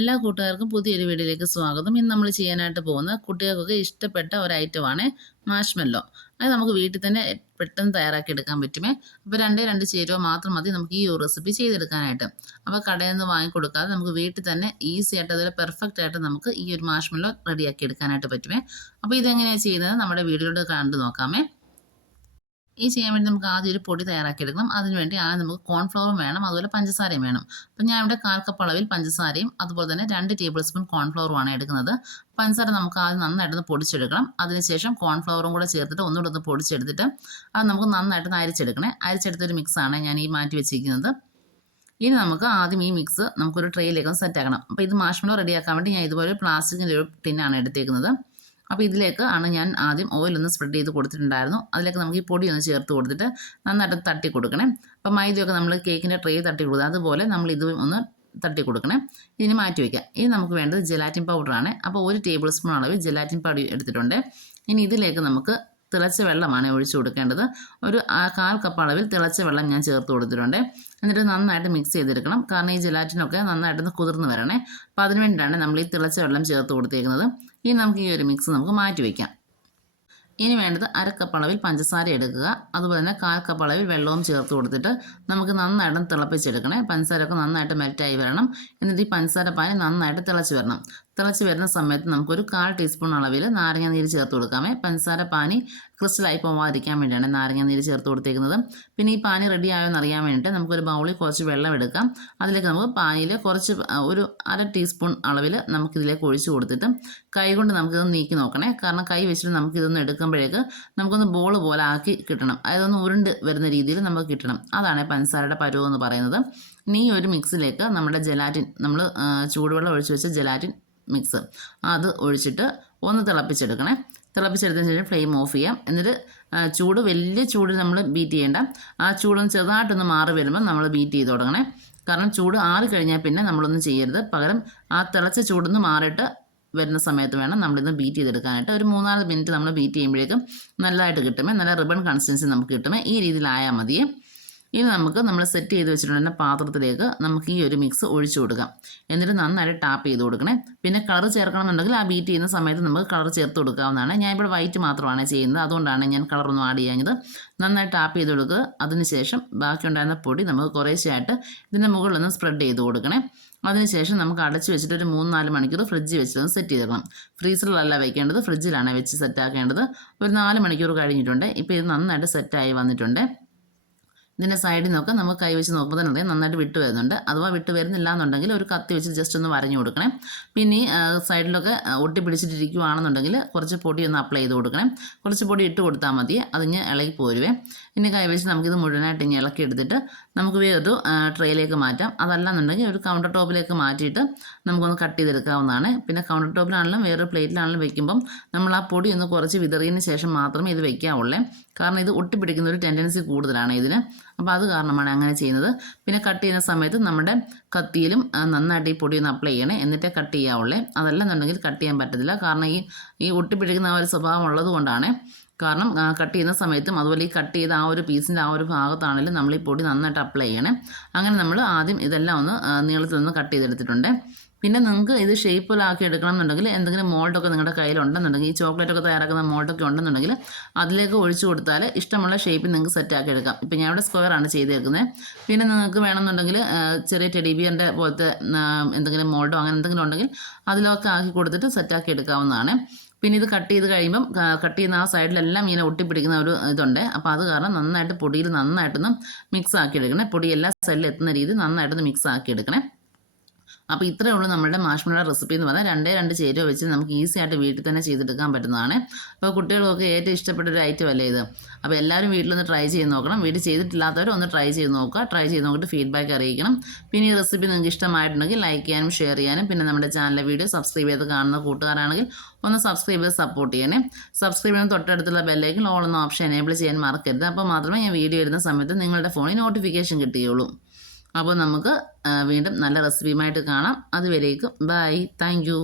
എല്ലാ കൂട്ടുകാർക്കും പുതിയൊരു വീഡിയോയിലേക്ക് സ്വാഗതം. ഇന്ന് നമ്മൾ ചെയ്യാനായിട്ട് പോകുന്ന കുട്ടികൾക്കൊക്കെ ഇഷ്ടപ്പെട്ട ഒരു ഐറ്റമാണ് മാഷ്മെല്ലോ. അത് നമുക്ക് വീട്ടിൽ തന്നെ പെട്ടെന്ന് തയ്യാറാക്കി എടുക്കാൻ പറ്റുമേ. അപ്പോൾ രണ്ട് ചേരുവ മാത്രം മതി നമുക്ക് ഈ ഒരു റെസിപ്പി ചെയ്തെടുക്കാനായിട്ട്. അപ്പോൾ കടയിൽ നിന്ന് വാങ്ങിക്കൊടുക്കാതെ നമുക്ക് വീട്ടിൽ തന്നെ ഈസി ആയിട്ട് അതുപോലെ പെർഫെക്റ്റ് ആയിട്ട് നമുക്ക് ഈ ഒരു മാഷ്മെല്ലോ റെഡിയാക്കി എടുക്കാനായിട്ട് പറ്റുമേ. അപ്പോൾ ഇതെങ്ങനെയാണ് ചെയ്യുന്നത് നമ്മുടെ വീഡിയോയുടെ കണ്ടു നോക്കാമേ. ഈ ചെയ്യാൻ വേണ്ടി നമുക്ക് ആദ്യം ഒരു പൊടി തയ്യാറാക്കിയെടുക്കണം. അതിനുവേണ്ടി ആദ്യം നമുക്ക് കോൺഫ്ലവറും വേണം, അതുപോലെ പഞ്ചസാരയും വേണം. അപ്പം ഞാൻ ഇവിടെ 1/4 കപ്പ് അളവിൽ പഞ്ചസാരയും അതുപോലെ തന്നെ 2 ടേബിൾ സ്പൂൺ കോൺഫ്ലവറുമാണ് എടുക്കുന്നത്. പഞ്ചസാര നമുക്ക് ആദ്യം നന്നായിട്ടൊന്ന് പൊടിച്ചെടുക്കണം. അതിനുശേഷം കോൺഫ്ലവറും കൂടെ ചേർത്തിട്ട് ഒന്നുകൂടെ ഒന്ന് പൊടിച്ചെടുത്തിട്ട് അത് നമുക്ക് നന്നായിട്ടൊന്ന് അരിച്ചെടുക്കണേ. അരിച്ചെടുത്തൊരു മിക്സാണ് ഞാൻ ഈ മാറ്റി വെച്ചിരിക്കുന്നത്. ഇനി നമുക്ക് ആദ്യം ഈ മിക്സ് നമുക്കൊരു ട്രേയിലേക്ക് ഒന്ന് സെറ്റ് ആക്കണം. അപ്പോൾ ഇത് മാഷ്മെല്ലോ റെഡിയാക്കാൻ വേണ്ടി ഞാൻ ഇതുപോലെ പ്ലാസ്റ്റിക്കിൻ്റെ ഒരു ടിന്നാണ് എടുത്തേക്കുന്നത്. അപ്പോൾ ഇതിലേക്ക് ആണ് ഞാൻ ആദ്യം ഓയിലൊന്ന് സ്പ്രെഡ് ചെയ്ത് കൊടുത്തിട്ടുണ്ടായിരുന്നു. അതിലേക്ക് നമുക്ക് ഈ പൊടി ഒന്ന് ചേർത്ത് കൊടുത്തിട്ട് നന്നായിട്ട് തട്ടി കൊടുക്കണേ. അപ്പോൾ മൈദയൊക്കെ നമ്മൾ കേക്കിൻ്റെ ട്രേ തട്ടി കൊടുക്കുക, അതുപോലെ നമ്മൾ ഇത് ഒന്ന് തട്ടി കൊടുക്കണേ. ഇതിന് മാറ്റി വയ്ക്കാം. ഇനി നമുക്ക് വേണ്ടത് ജെലാറ്റിൻ പൗഡറാണ്. അപ്പോൾ 1 ടേബിൾ സ്പൂൺ അളവിൽ ജെലാറ്റിൻ പൊടി എടുത്തിട്ടുണ്ട്. ഇനി ഇതിലേക്ക് നമുക്ക് തിളച്ച വെള്ളമാണ് ഒഴിച്ചു കൊടുക്കേണ്ടത്. ഒരു 1/4 കപ്പ് അളവിൽ തിളച്ച വെള്ളം ഞാൻ ചേർത്ത് കൊടുത്തിട്ടുണ്ട്. എന്നിട്ട് നന്നായിട്ട് മിക്സ് ചെയ്തെടുക്കണം. കാരണം ഈ ജെലാറ്റിനൊക്കെ നന്നായിട്ടൊന്ന് കുതിർന്ന് വരണേ. അപ്പോൾ അതിന് വേണ്ടിയിട്ടാണ് നമ്മൾ ഈ തിളച്ച വെള്ളം ചേർത്ത് കൊടുത്തേക്കുന്നത്. ഇനി നമുക്ക് ഈ ഒരു മിക്സ് നമുക്ക് മാറ്റി വയ്ക്കാം. ഇനി വേണ്ടത് 1/2 കപ്പ് അളവിൽ പഞ്ചസാര എടുക്കുക. അതുപോലെ തന്നെ 1/4 കപ്പ് അളവിൽ വെള്ളവും ചേർത്ത് കൊടുത്തിട്ട് നമുക്ക് നന്നായിട്ട് തിളപ്പിച്ചെടുക്കണേ. പഞ്ചസാരയൊക്കെ നന്നായിട്ട് മെൽറ്റായി വരണം. എന്നിട്ട് ഈ പഞ്ചസാര പാനി നന്നായിട്ട് തിളച്ച് വരണം. തിളച്ച് വരുന്ന സമയത്ത് നമുക്കൊരു 1/4 ടീസ്പൂൺ അളവിൽ നാരങ്ങ നീര് ചേർത്ത് കൊടുക്കാമേ. പഞ്ചസാര പാനി ക്രിസ്റ്റലായി പോവാതിരിക്കാൻ വേണ്ടിയാണ് നാരങ്ങ നീര് ചേർത്ത് കൊടുത്തേക്കുന്നത്. പിന്നെ ഈ പാനി റെഡി ആയോ എന്ന് അറിയാൻ വേണ്ടിയിട്ട് നമുക്കൊരു ബൗളിൽ കുറച്ച് വെള്ളം എടുക്കാം. അതിലേക്ക് നമുക്ക് പാനിയിൽ കുറച്ച് ഒരു 1/2 ടീസ്പൂൺ അളവിൽ നമുക്കിതിലേക്ക് ഒഴിച്ച് കൊടുത്തിട്ട് കൈ കൊണ്ട് നമുക്കിതൊന്ന് നീക്കി നോക്കണേ. കാരണം കൈ വെച്ചിട്ട് നമുക്കിതൊന്ന് എടുക്കുമ്പോഴേക്ക് നമുക്കൊന്ന് ബോൾ പോലെ ആക്കി കിട്ടണം. അതൊന്ന് ഉരുണ്ട് വരുന്ന രീതിയിൽ നമുക്ക് കിട്ടണം. അതാണ് പഞ്ചസാരയുടെ പരുവം എന്ന് പറയുന്നത്. ഇനി ഈ ഒരു മിക്സിലേക്ക് നമ്മുടെ ജെലാറ്റിൻ, നമ്മൾ ചൂടുവെള്ളം ഒഴിച്ച് വെച്ച ജെലാറ്റിൻ മിക്സ് അത് ഒഴിച്ചിട്ട് ഒന്ന് തിളപ്പിച്ചെടുക്കണേ. തിളപ്പിച്ചെടുത്തതിന് ശേഷം ഫ്ലെയിം ഓഫ് ചെയ്യാം. എന്നിട്ട് വലിയ ചൂടിൽ നമ്മൾ ബീറ്റ് ചെയ്യേണ്ട. ആ ചൂടൊന്ന് ചെറുതായിട്ടൊന്ന് മാറി വരുമ്പോൾ നമ്മൾ ബീറ്റ് ചെയ്ത് തുടങ്ങണേ. കാരണം ചൂട് ആറി കഴിഞ്ഞാൽ പിന്നെ നമ്മളൊന്നും ചെയ്യരുത്. പകരം ആ തിളച്ച ചൂടൊന്ന് മാറിയിട്ട് വരുന്ന സമയത്ത് വേണം നമ്മളിത് ബീറ്റ് ചെയ്തെടുക്കാനായിട്ട്. ഒരു 3-4 മിനിറ്റ് നമ്മൾ ബീറ്റ് ചെയ്യുമ്പോഴേക്കും നല്ലതായിട്ട് കിട്ടുമേ. നല്ല റിബൺ കൺസിസ്റ്റൻസി നമുക്ക് കിട്ടുമേ. ഈ രീതിയിലായാൽ മതിയേ. ഇനി നമുക്ക് നമ്മൾ സെറ്റ് ചെയ്ത് വെച്ചിട്ടുള്ള പാത്രത്തിലേക്ക് നമുക്ക് ഈ ഒരു മിക്സ് ഒഴിച്ചു കൊടുക്കാം. എന്നിട്ട് നന്നായിട്ട് ടാപ്പ് ചെയ്ത് കൊടുക്കണേ. പിന്നെ കളർ ചേർക്കണമെന്നുണ്ടെങ്കിൽ ആ ബീറ്റ് ചെയ്യുന്ന സമയത്ത് നമുക്ക് കളർ ചേർത്ത് കൊടുക്കാവുന്നതാണ്. ഞാൻ ഇവിടെ വൈറ്റ് മാത്രമാണ് ചെയ്യുന്നത്, അതുകൊണ്ടാണ് ഞാൻ കളറൊന്നും ആഡ് ചെയ്യാഞ്ഞത്. നന്നായിട്ട് ടാപ്പ് ചെയ്ത് കൊടുക്കുക. അതിനുശേഷം ബാക്കിയുണ്ടായിരുന്ന പൊടി നമുക്ക് കുറേശ്ശെയായിട്ട് ഇതിൻ്റെ മുകളിലൊന്ന് സ്പ്രെഡ് ചെയ്ത് കൊടുക്കണേ. അതിനുശേഷം നമുക്ക് അടച്ച് വെച്ചിട്ട് ഒരു 3-4 മണിക്കൂർ ഫ്രിഡ്ജിൽ വെച്ചിട്ടൊന്ന് സെറ്റ് ചെയ്തെടുക്കണം. ഫ്രീസറിലല്ല വെക്കേണ്ടത്, ഫ്രിഡ്ജിലാണ് വെച്ച് സെറ്റാക്കേണ്ടത്. ഒരു 4 മണിക്കൂർ കഴിഞ്ഞിട്ടുണ്ട്. ഇപ്പോൾ ഇത് നന്നായിട്ട് സെറ്റായി വന്നിട്ടുണ്ട്. ഇതിൻ്റെ സൈഡിൽ നിന്നൊക്കെ നമുക്ക് കൈ വെച്ച് നോക്കുമ്പോൾ തന്നെ നന്നായിട്ട് വിട്ട് വരുന്നുണ്ട്. അഥവാ വിട്ട് വരുന്നില്ല എന്നുണ്ടെങ്കിൽ ഒരു കത്തി വെച്ച് ജസ്റ്റ് ഒന്ന് വരഞ്ഞു കൊടുക്കണേ. പിന്നെ ഈ സൈഡിലൊക്കെ ഒട്ടി പിടിച്ചിട്ടിരിക്കുകയാണെന്നുണ്ടെങ്കിൽ കുറച്ച് പൊടി ഒന്ന് അപ്ലൈ ചെയ്ത് കൊടുക്കണേ. കുറച്ച് പൊടി ഇട്ട് കൊടുത്താൽ മതി, അതിന് ഇളകി പോരുവേ. ഇനി കൈ വെച്ച് നമുക്കിത് മുഴുവനായിട്ട് ഇനി ഇളക്കി എടുത്തിട്ട് നമുക്ക് വേറൊരു ട്രേയിലേക്ക് മാറ്റാം. അതല്ലാന്നുണ്ടെങ്കിൽ ഒരു കൗണ്ടർ ടോപ്പിലേക്ക് മാറ്റിയിട്ട് നമുക്കൊന്ന് കട്ട് ചെയ്തെടുക്കാവുന്നതാണ്. പിന്നെ കൗണ്ടർ ടോപ്പിലാണെങ്കിലും വേറൊരു പ്ലേറ്റിലാണെങ്കിലും വെക്കുമ്പം നമ്മൾ ആ പൊടി ഒന്ന് കുറച്ച് വിതറിയതിന് ശേഷം മാത്രമേ ഇത് വെക്കാവുള്ളേ. കാരണം ഇത് ഒട്ടിപ്പിടിക്കുന്ന ഒരു ടെൻഡൻസി കൂടുതലാണ് ഇതിന്. അപ്പോൾ അത് കാരണമാണ് അങ്ങനെ ചെയ്യുന്നത്. പിന്നെ കട്ട് ചെയ്യുന്ന സമയത്ത് നമ്മുടെ കത്തിയിലും നന്നായിട്ട് ഈ പൊടി ഒന്ന് അപ്ലൈ ചെയ്യണേ. എന്നിട്ടേ കട്ട് ചെയ്യാവുള്ളേ. അതല്ലെന്നുണ്ടെങ്കിൽ കട്ട് ചെയ്യാൻ പറ്റത്തില്ല. കാരണം ഈ ഒട്ടിപ്പിടിക്കുന്ന ആ ഒരു സ്വഭാവം ഉള്ളത് കൊണ്ടാണ്. കാരണം കട്ട് ചെയ്യുന്ന സമയത്തും അതുപോലെ ഈ കട്ട് ചെയ്ത ആ ഒരു പീസിൻ്റെ ആ ഒരു ഭാഗത്താണെങ്കിലും നമ്മൾ ഈ പൊടി നന്നായിട്ട് അപ്ലൈ ചെയ്യണേ. അങ്ങനെ നമ്മൾ ആദ്യം ഇതെല്ലാം ഒന്ന് നീളത്തിലൊന്ന് കട്ട് ചെയ്തെടുത്തിട്ടുണ്ട്. പിന്നെ നിങ്ങൾക്ക് ഇത് ഷേപ്പിലാക്കി എടുക്കണം എന്നുണ്ടെങ്കിൽ എന്തെങ്കിലും മോൾഡൊക്കെ നിങ്ങളുടെ കയ്യിലുണ്ടെന്നുണ്ടെങ്കിൽ, ഈ ചോക്ലേറ്റൊക്കെ തയ്യാറാക്കുന്ന മോൾഡൊക്കെ ഉണ്ടെന്നുണ്ടെങ്കിൽ അതിലേക്ക് ഒഴിച്ചു കൊടുത്താൽ ഇഷ്ടമുള്ള ഷേപ്പിൽ നിങ്ങൾക്ക് സെറ്റാക്കി എടുക്കാം. ഇപ്പം ഞാൻ ഇവിടെ സ്ക്വയറാണ് ചെയ്തേക്കുന്നത്. പിന്നെ നിങ്ങൾക്ക് വേണമെന്നുണ്ടെങ്കിൽ ചെറിയ ടെഡി ബിയറിൻ്റെ പോലത്തെ എന്തെങ്കിലും മോൾഡോ അങ്ങനെ എന്തെങ്കിലും ഉണ്ടെങ്കിൽ അതിലൊക്കെ ആക്കി കൊടുത്തിട്ട് സെറ്റാക്കി എടുക്കാവുന്നതാണ്. പിന്നെ ഇത് കട്ട് ചെയ്ത് കഴിയുമ്പം കട്ട് ചെയ്യുന്ന ആ സൈഡിലെല്ലാം ഇങ്ങനെ ഒട്ടിപ്പിടിക്കുന്ന ഒരു ഇതുണ്ട്. അപ്പോൾ അത് കാരണം നന്നായിട്ട് പൊടിയിൽ നന്നായിട്ടൊന്ന് മിക്സ് ആക്കി എടുക്കണേ. പൊടി എല്ലാ സൈഡിലും എത്തുന്ന രീതി നന്നായിട്ടൊന്ന് മിക്സ് ആക്കി എടുക്കണേ. അപ്പോൾ ഇത്രയേ ഉള്ളൂ നമ്മുടെ മാഷ്മെല്ലോ റെസിപ്പി എന്ന് പറഞ്ഞാൽ 2 ചേരുവ വെച്ച് നമുക്ക് ഈസി ആയിട്ട് വീട്ടിൽ തന്നെ ചെയ്തെടുക്കാൻ പറ്റുന്നതാണ്. അപ്പോൾ കുട്ടികൾക്കൊക്കെ ഏറ്റവും ഇഷ്ടപ്പെട്ട ഒരു ഐറ്റം അല്ലേ ഇത്. അപ്പോൾ എല്ലാവരും വീട്ടിലൊന്ന് ട്രൈ ചെയ്ത് നോക്കണം. വീട്ടിൽ ചെയ്തിട്ടില്ലാത്തവർ ഒന്ന് ട്രൈ ചെയ്ത് നോക്കുക. ട്രൈ ചെയ്ത് നോക്കിയിട്ട് ഫീഡ്ബാക്ക് അറിയിക്കണം. പിന്നെ ഈ റെസിപ്പി നിങ്ങൾക്ക് ഇഷ്ടമായിട്ടുണ്ടെങ്കിൽ ലൈക്ക് ചെയ്യാനും ഷെയർ ചെയ്യാനും, പിന്നെ നമ്മുടെ ചാനലിലെ വീഡിയോ സബ്സ്ക്രൈബ് ചെയ്ത് കാണുന്ന കൂട്ടുകാരാണെങ്കിൽ ഒന്ന് സബ്സ്ക്രൈബ് ചെയ്ത് സപ്പോർട്ട് ചെയ്യണേ. സബ്സ്ക്രൈബ് ചെയ്യുന്ന തൊട്ടടുത്തുള്ള ബെല്ലൈക്കൻ ഓൾ എന്ന ഓപ്ഷൻ എനേബിൾ ചെയ്യാൻ മറക്കരുത്. അപ്പോൾ മാത്രമേ ഞാൻ വീഡിയോ ഇടുന്ന സമയത്ത് നിങ്ങളുടെ ഫോണിൽ നോട്ടിഫിക്കേഷൻ കിട്ടുകയുള്ളൂ. അപ്പോൾ നമുക്ക് വീണ്ടും നല്ല റെസിപ്പിയുമായിട്ട് കാണാം. അതുവരേക്കും ബൈ. Thank you.